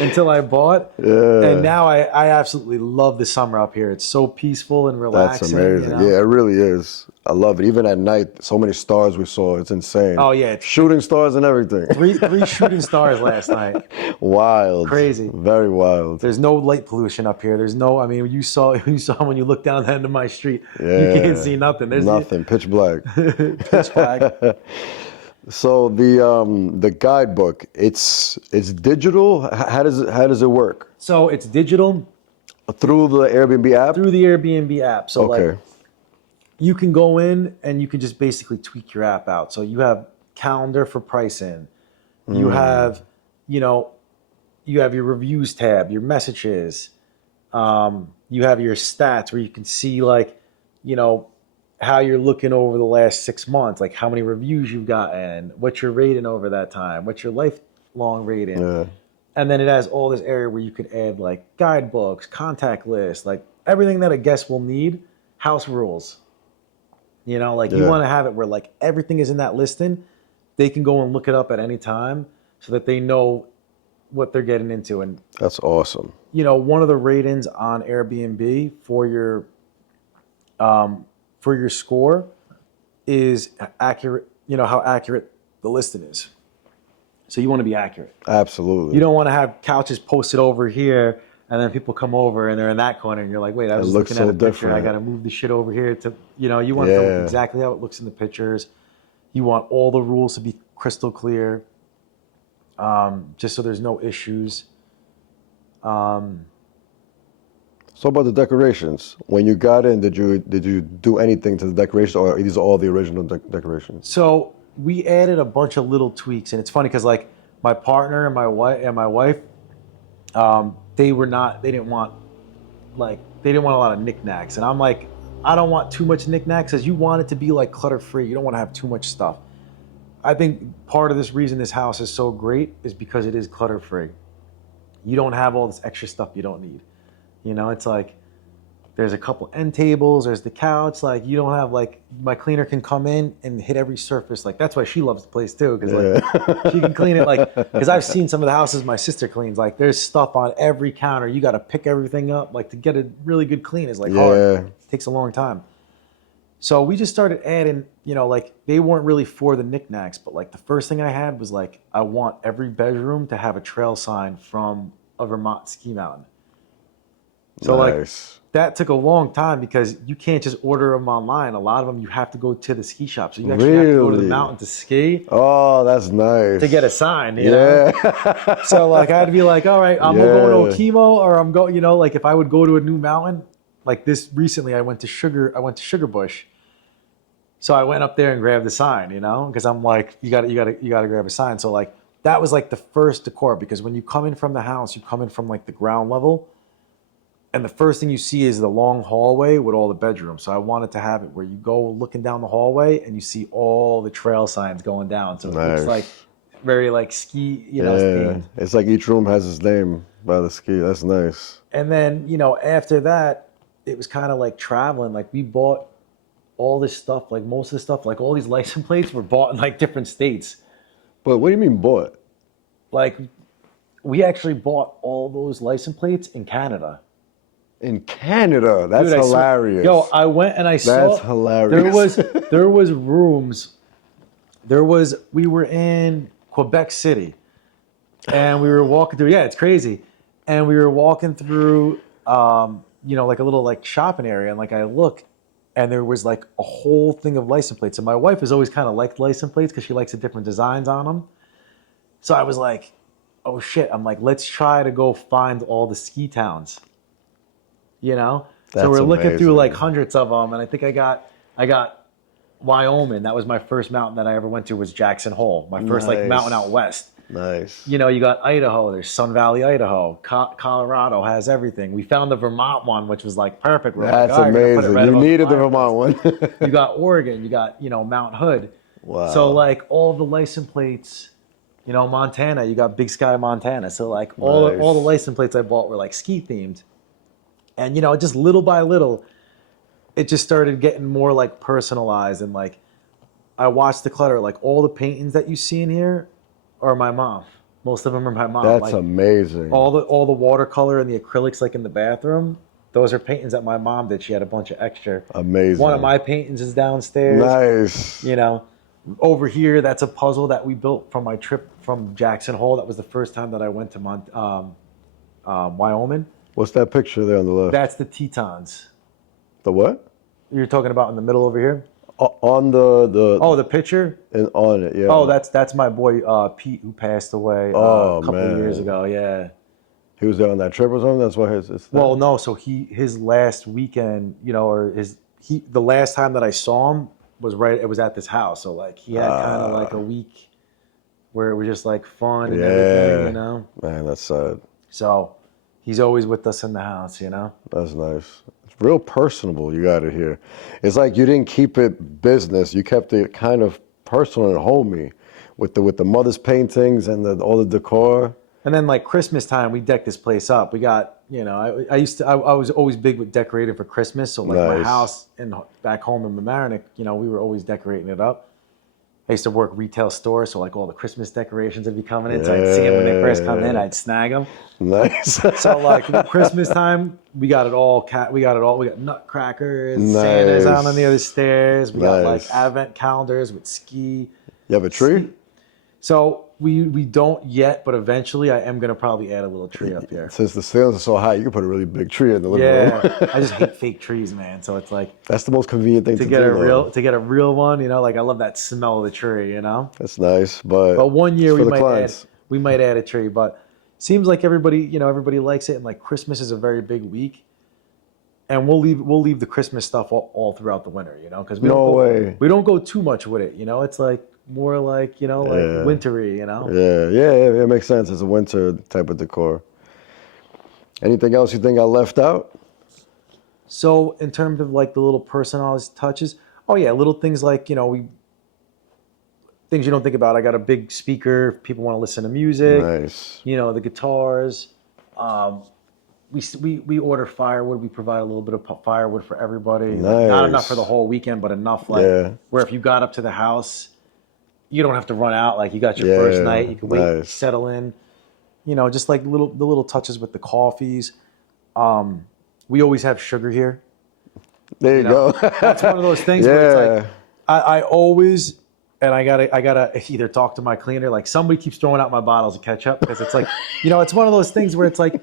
until I bought. Yeah. And now I absolutely love the summer up here. It's so peaceful and relaxing. That's amazing. Yeah, it really is. I love it. Even at night, so many stars we saw. It's insane. Oh, yeah. Shooting stars and everything. Three shooting stars last night. Wild. Crazy. Very wild. There's no light pollution up here. You saw when you look down the end of my street. Yeah. You can't see nothing. There's nothing. Pitch black. Pitch black. So the guidebook, it's digital. How does it work? So it's digital Through the Airbnb app? through the Airbnb app. So Okay. like you can go in and you can just basically tweak your app out. So you have calendar for pricing. You have, you have your reviews tab, your messages. You have your stats where you can see like, how you're looking over the last 6 months, like how many reviews you've gotten, what you're rating over that time, what's your lifelong rating. Yeah. And then it has all this area where you could add like guidebooks, contact lists, like everything that a guest will need, house rules. You want to have it where like everything is in that listing. They can go and look it up at any time so that they know what they're getting into. And That's awesome. one of the ratings on Airbnb for your score is accurate, how accurate the listing is. So you want to be accurate. Absolutely. You don't want to have couches posted over here And then people come over and they're in that corner, and you're like, wait, I was just looks looking at so a picture. different. I got to move the shit over here to, you know, you want it to Yeah. look exactly how it looks in the pictures. You want all the rules to be crystal clear, just so there's no issues. So about the decorations, when you got in, did you do anything to the decorations, or are these all the original decorations? So we added a bunch of little tweaks, and it's funny because like my partner and my wife, they didn't want a lot of knickknacks, and I'm like, I don't want too much knickknacks, as you want it to be like clutter free. You don't want to have too much stuff. I think part of this reason this house is so great is because it is clutter free. You don't have all this extra stuff you don't need. You know, it's like there's a couple end tables, there's the couch. Like you don't have like my cleaner can come in and hit every surface. Like that's why she loves the place too, because like she can clean it. Like because I've seen some of the houses my sister cleans. Like there's stuff on every counter. You got to pick everything up. Like to get a really good clean is like hard. It takes a long time. So we just started adding, you know, like they weren't really for the knickknacks, but like the first thing I had was like, I want every bedroom to have a trail sign from a Vermont ski mountain. So like that took a long time because you can't just order them online. A lot of them you have to go to the ski shop. So you actually have to go to the mountain to ski. Oh, that's nice. To get a sign, you know? So like I had to be like, all right, I'm going to Okemo, or I'm going, you know, like if I would go to a new mountain, like this recently I went to Sugar Bush. So I went up there and grabbed the sign, you know, because I'm like, you gotta grab a sign. So like that was like the first decor, because when you come in from the house, you come in from like the ground level, and the first thing you see is the long hallway with all the bedrooms. So I wanted to have it where you go looking down the hallway and you see all the trail signs going down. So it looks like very like ski, you know, themed. It's like each room has its name by the ski. That's nice. And then, you know, after that, it was kind of like traveling. Like we bought all this stuff, like most of the stuff, like all these license plates were bought in like different states. But what do you mean bought? Like we actually bought all those license plates in Canada. In Canada? That's Dude, hilarious. Yo, I went and I saw. That's hilarious. There was rooms. We were in Quebec City, and we were walking through. Yeah, it's crazy. And we were walking through, you know, like a little like shopping area, and like I look, and there was like a whole thing of license plates. And my wife has always kind of liked license plates because she likes the different designs on them. So I was like, oh shit. I'm like, let's try to go find all the ski towns. You know? So we're looking through like hundreds of them. And I think I got Wyoming. That was my first mountain that I ever went to, was Jackson Hole. My first like mountain out west. Nice. You know, you got Idaho. There's Sun Valley, Idaho. Colorado has everything. We found the Vermont one, which was like perfect. That's amazing. You needed the Vermont one. You got Oregon. You got, you know, Mount Hood. Wow. So like all of the license plates, you know, Montana. You got Big Sky, Montana. So like all the license plates I bought were like ski themed. And, you know, just little by little, it just started getting more like personalized. And like, I watched the clutter. Like all the paintings that you see in here are my mom. Most of them are my mom. That's like, amazing. All the watercolor and the acrylics like in the bathroom, those are paintings that my mom did. She had a bunch of extra. Amazing. One of my paintings is downstairs. Nice. You know, over here, that's a puzzle that we built from my trip from Jackson Hole. That was the first time that I went to Wyoming. What's that picture there on the left? That's the Tetons. The what? You're talking about in the middle over here? On the the picture? And on it, yeah. Oh, that's my boy Pete, who passed away a couple of years ago. Yeah. He was there on that trip or something. That's why his well, no. So his last weekend, you know, or the last time that I saw him was it was at this house. So like he had kind of like a week where it was just like fun and everything, you know. Man, that's sad. So he's always with us in the house, you know. That's nice. It's real personable. You got it here. It's like you didn't keep it business. You kept it kind of personal and homey, with the mother's paintings and all the decor. And then like Christmas time, we decked this place up. We got, you know, I was always big with decorating for Christmas. So like my house and back home in Mamaroneck, you know, we were always decorating it up. I used to work retail store, so like all the Christmas decorations would be coming in. So I'd see them when they first come in, I'd snag them. Nice. So like Christmas time, we got it all. We got nutcrackers, Santa's out on the other stairs. We got like advent calendars with ski. You have a tree? So We don't yet, but eventually I am gonna probably add a little tree up here. Since the ceilings are so high, you can put a really big tree in the living Yeah, room. I just hate fake trees, man. So it's like That's the most convenient thing to get do, a though. real one, you know, like I love that smell of the tree, you know. That's nice, but But one year it's for the clients. we might add a tree, but seems like everybody likes it, and like Christmas is a very big week, and we'll leave the Christmas stuff all throughout the winter, you know, because we don't go too much with it, you know. It's like more like like wintry, you know. Yeah, it makes sense. It's a winter type of decor. Anything else you think I left out? So in terms of like the little personalized touches, oh yeah, little things like things you don't think about. I got a big speaker if people want to listen to music. Nice. You know, the guitars. We order firewood. We provide a little bit of firewood for everybody. Nice. Not enough for the whole weekend, but enough where if you got up to the house, you don't have to run out. Like you got your first night, you can wait, settle in. You know, just like the little touches with the coffees. We always have sugar here. There you go. That's one of those things where it's like I always, and I gotta either talk to my cleaner, like somebody keeps throwing out my bottles of ketchup, because it's like, it's one of those things where it's like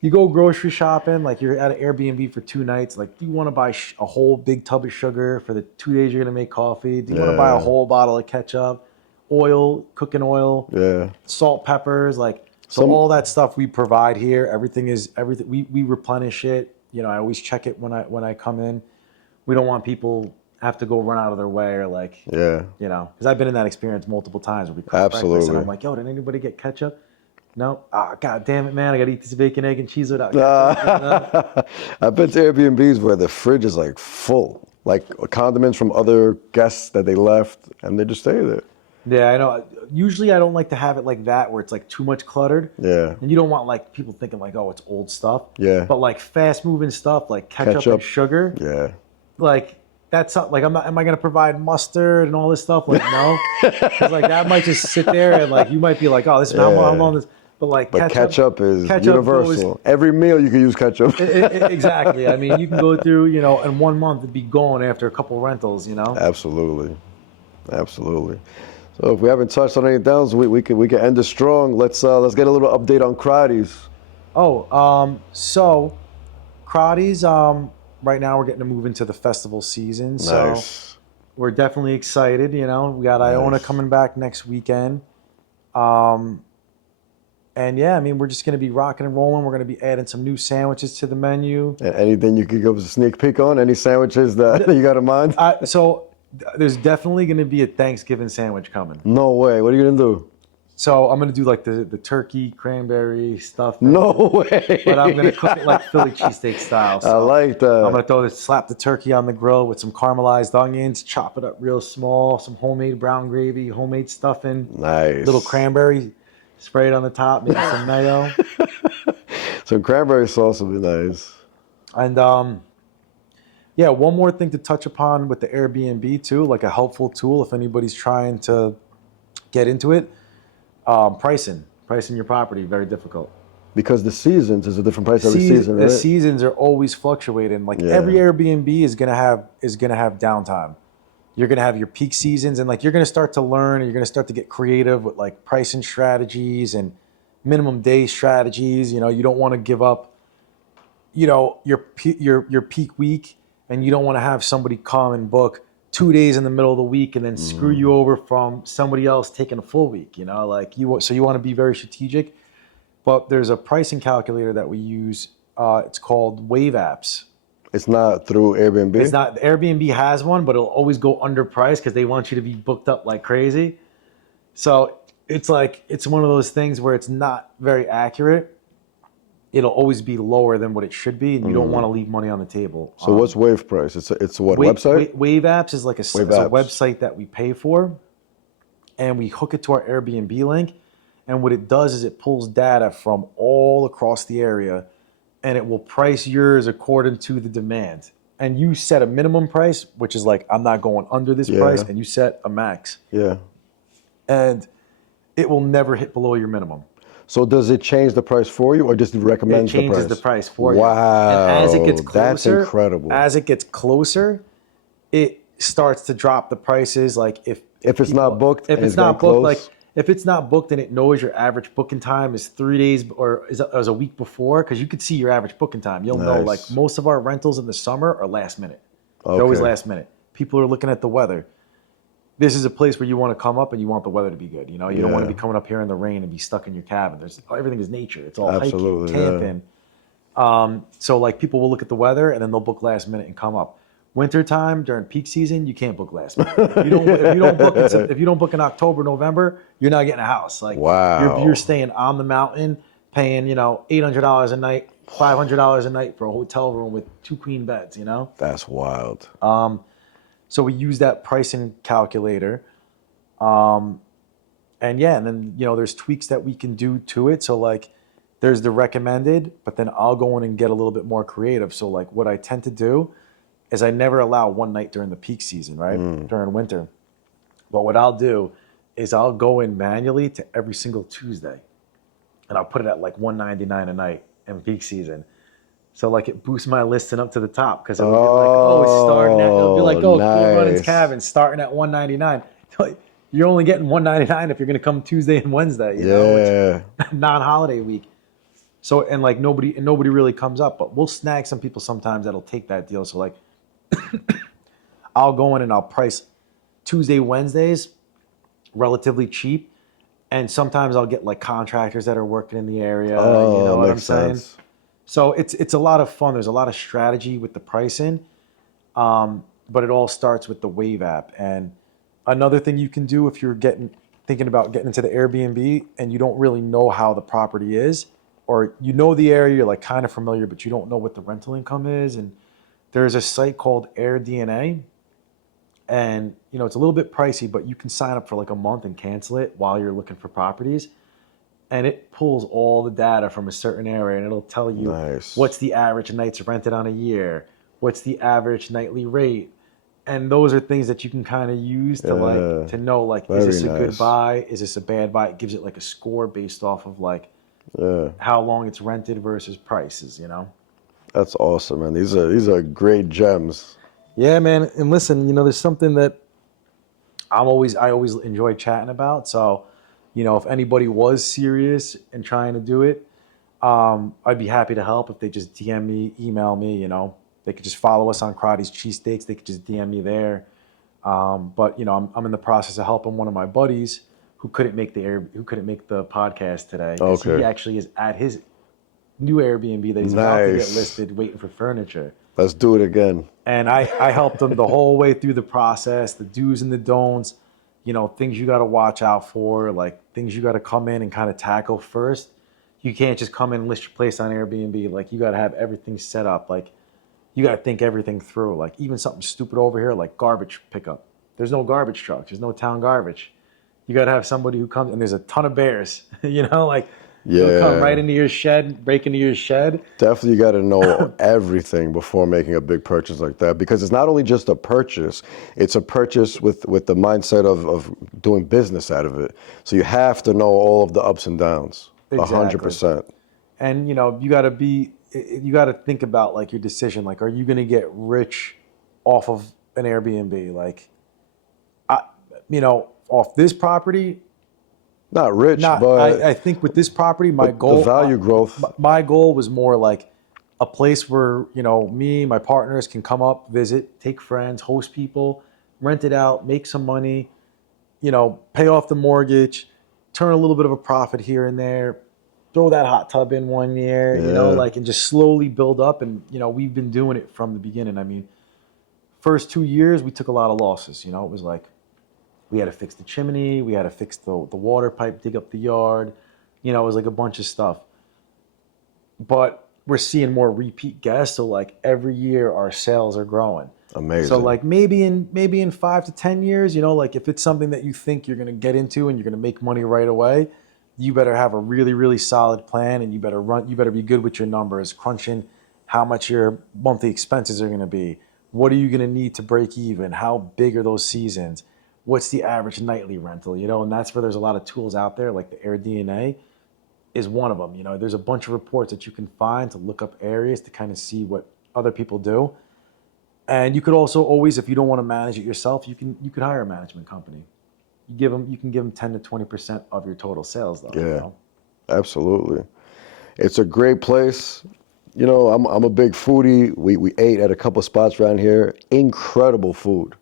you go grocery shopping, like you're at an Airbnb for 2 nights, like do you want to buy a whole big tub of sugar for the 2 days you're gonna make coffee? Do you want to buy a whole bottle of ketchup, oil, cooking oil, salt, peppers, like all that stuff we provide here. Everything we replenish it. I always check it when I come in. We don't want people have to go run out of their way or like, because I've been in that experience multiple times where we cook breakfast and I'm like, yo, did anybody get ketchup? No. Ah, God damn it, man. I got to eat this bacon, egg, and cheese without ketchup. I've been to Airbnbs where the fridge is like full, like condiments from other guests that they left, and they just stay there. Yeah, I know. Usually I don't like to have it like that where it's like too much cluttered. Yeah. And you don't want like people thinking like, oh, it's old stuff. Yeah. But like fast moving stuff like ketchup and sugar. Yeah. Like that's not like am I going to provide mustard and all this stuff? Like no. Cuz like that might just sit there and like you might be like, oh, this is how long this, but ketchup is universal. Every meal you can use ketchup. Exactly. I mean, you can go through, in 1 month it'd be gone after a couple rentals, Absolutely. So if we haven't touched on anything else, we can end it strong. Let's get a little update on Crottys. So Crottys, right now we're getting to move into the festival season. So we're definitely excited. We got Iona coming back next weekend. And yeah, I mean, we're just going to be rocking and rolling. We're going to be adding some new sandwiches to the menu. And anything you could give us a sneak peek on? Any sandwiches that you got in mind? So there's definitely going to be a Thanksgiving sandwich coming. No way. What are you going to do? So I'm going to do like the turkey, cranberry stuff. No way. But I'm going to cook it like Philly cheesesteak style. So I like that. I'm going to slap the turkey on the grill with some caramelized onions, chop it up real small, some homemade brown gravy, homemade stuffing. Nice. Little cranberry, spray it on the top, maybe some mayo. Some cranberry sauce would be nice. And yeah, one more thing to touch upon with the Airbnb too, like a helpful tool if anybody's trying to get into it. Pricing your property, very difficult. Because the seasons is a different price every season, right? The seasons are always fluctuating. Like every Airbnb is gonna have downtime. You're gonna have your peak seasons, and like you're gonna start to learn, and you're gonna start to get creative with like pricing strategies and minimum day strategies. You don't want to give up, your peak week, and you don't want to have somebody come and book 2 days in the middle of the week and then screw you over from somebody else taking a full week. So you want to be very strategic. But there's a pricing calculator that we use. It's called Wave Apps. It's not through Airbnb? It's not. Airbnb has one, but it'll always go underpriced because they want you to be booked up like crazy. So it's one of those things where it's not very accurate. It'll always be lower than what it should be, and you don't want to leave money on the table. So what's Wave price? It's what, website? Wave Apps is like a website that we pay for, and we hook it to our Airbnb link. And what it does is it pulls data from all across the area, and it will price yours according to the demand. And you set a minimum price, which is like, I'm not going under this price, and you set a max. Yeah. And it will never hit below your minimum. So does it change the price for you, or just recommends the price? It changes the price for you. Wow. And as it gets closer, that's incredible. As it gets closer, it starts to drop the prices. Like if it's not booked, if it's not booked, like if it's not booked and it knows your average booking time is 3 days or is a week before, because you could see your average booking time. You'll know, like, Nice. most of our rentals in the summer are last minute. They're always Okay. last minute. People are looking at the weather. This is a place where you want to come up and you want the weather to be good. You know, you don't want to Yeah. be coming up here in the rain and be stuck in your cabin. Everything is nature. It's all hiking, Absolutely. Yeah. camping. So like people will look at the weather and then they'll book last minute and come up. Wintertime during peak season, you can't book last minute. If you don't book in October, November, you're not getting a house. Like Wow. you're staying on the mountain, paying $800 a night, $500 a night for a hotel room with 2 queen beds. You know. That's wild. So we use that pricing calculator. And then, there's tweaks that we can do to it. So like there's the recommended, but then I'll go in and get a little bit more creative. So like what I tend to do is I never allow one night during the peak season, right? During winter. But what I'll do is I'll go in manually to every single Tuesday and I'll put it at like $199 a night in peak season. So like it boosts my listing up to the top because it'll be like, it'll be like, Cool Runnings nice. Cabin starting at $199. You're only getting $199 if you're going to come Tuesday and Wednesday, Yeah. non-holiday week. So, and like nobody really comes up, but we'll snag some people sometimes that'll take that deal. So like I'll go in and I'll price Tuesday, Wednesdays relatively cheap. And sometimes I'll get like contractors that are working in the area. Oh, you know what I'm makes saying? sense. So it's a lot of fun. There's a lot of strategy with the pricing. But it all starts with the Wave app. And another thing you can do if you're thinking about getting into the Airbnb and you don't really know how the property is, or you know the area, you're like kind of familiar, but you don't know what the rental income is. And there's a site called AirDNA. And, it's a little bit pricey, but you can sign up for like a month and cancel it while you're looking for properties. And it pulls all the data from a certain area and it'll tell you Nice. what's the average nights rented on a year, what's the average nightly rate. And those are things that you can kind of use to know, like, is this a Very good nice. buy? Is this a bad buy? It gives it like a score based off of like how long it's rented versus prices, That's awesome, man. These are great gems. Yeah, man. And listen, there's something that I always enjoy chatting about. So, if anybody was serious and trying to do it, I'd be happy to help if they just DM me, email me, They could just follow us on Crottys Cheesesteaks. They could just DM me there. But I'm in the process of helping one of my buddies who couldn't make the podcast today. 'Cause Okay. He actually is at his new Airbnb that he's about to get Nice. listed, waiting for furniture. Let's do it again. And I helped him the whole way through the process, the do's and the don'ts, things you got to watch out for, like things you got to come in and kind of tackle first. You can't just come in and list your place on Airbnb. Like you got to have everything set up. Like you got to think everything through. Like even something stupid over here, like garbage pickup. There's no garbage trucks. There's no town garbage. You got to have somebody who comes, and there's a ton of bears, like they'll come right into your shed, break into your shed. Definitely, you got to know everything before making a big purchase like that, because it's not only just a purchase; it's a purchase with the mindset of doing business out of it. So you have to know all of the ups and downs, 100%. And you got to think about like your decision. Like, are you going to get rich off of an Airbnb? Like, off this property. Not rich, but I think with this property, my goal, the value growth. My goal was more like a place where me, my partners can come up, visit, take friends, host people, rent it out, make some money, pay off the mortgage, turn a little bit of a profit here and there, throw that hot tub in one year, and just slowly build up. And we've been doing it from the beginning. I mean, first 2 years we took a lot of losses. It was like, we had to fix the chimney. We had to fix the water pipe, dig up the yard. It was like a bunch of stuff. But we're seeing more repeat guests. So like every year our sales are growing. Amazing. So like maybe in 5 to 10 years, like if it's something that you think you're going to get into and you're going to make money right away, you better have a really, really solid plan, and you better be good with your numbers, crunching how much your monthly expenses are going to be. What are you going to need to break even? How big are those seasons? What's the average nightly rental, and that's where there's a lot of tools out there, like the AirDNA is one of them. There's a bunch of reports that you can find to look up areas to kind of see what other people do. And you could also always, if you don't want to manage it yourself, you could hire a management company. You can give them 10 to 20% of your total sales, though. Yeah. You know? Absolutely. It's a great place. You know, I'm a big foodie. We ate at a couple spots around here. Incredible food.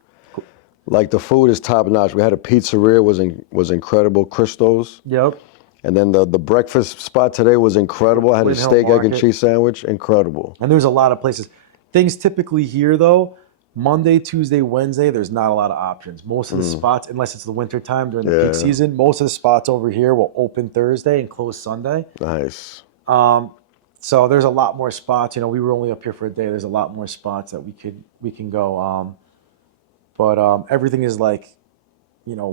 Like the food is top notch. We had a pizzeria was incredible, Christos. Yep. And then the breakfast spot today was incredible. I had a Windhill steak, egg, and Market. cheese sandwich. Incredible. And there's a lot of places. Things typically here, though, Monday, Tuesday, Wednesday, there's not a lot of options. Most of the spots, unless it's the winter time during the Yeah. peak season, most of the spots over here will open Thursday and close Sunday. Nice. So there's a lot more spots. You know, we were only up here for a day. There's a lot more spots that we can go. But everything is like, you know,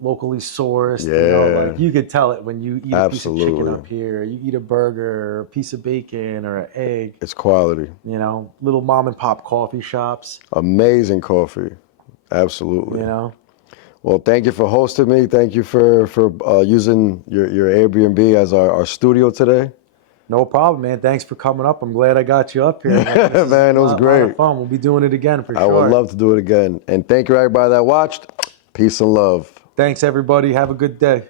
locally sourced. You know, Yeah. like you could tell it when you eat a piece of chicken Absolutely. up here. You eat a burger, or a piece of bacon, or an egg. It's quality. You know, little mom and pop coffee shops. Amazing coffee. Absolutely. You know. Well, thank you for hosting me. Thank you for using your Airbnb as our studio today. No problem, man. Thanks for coming up. I'm glad I got you up here. Man, it was A lot great. of fun. We'll be doing it again for I sure. would love to do it again. And thank you, everybody that watched. Peace and love. Thanks, everybody. Have a good day.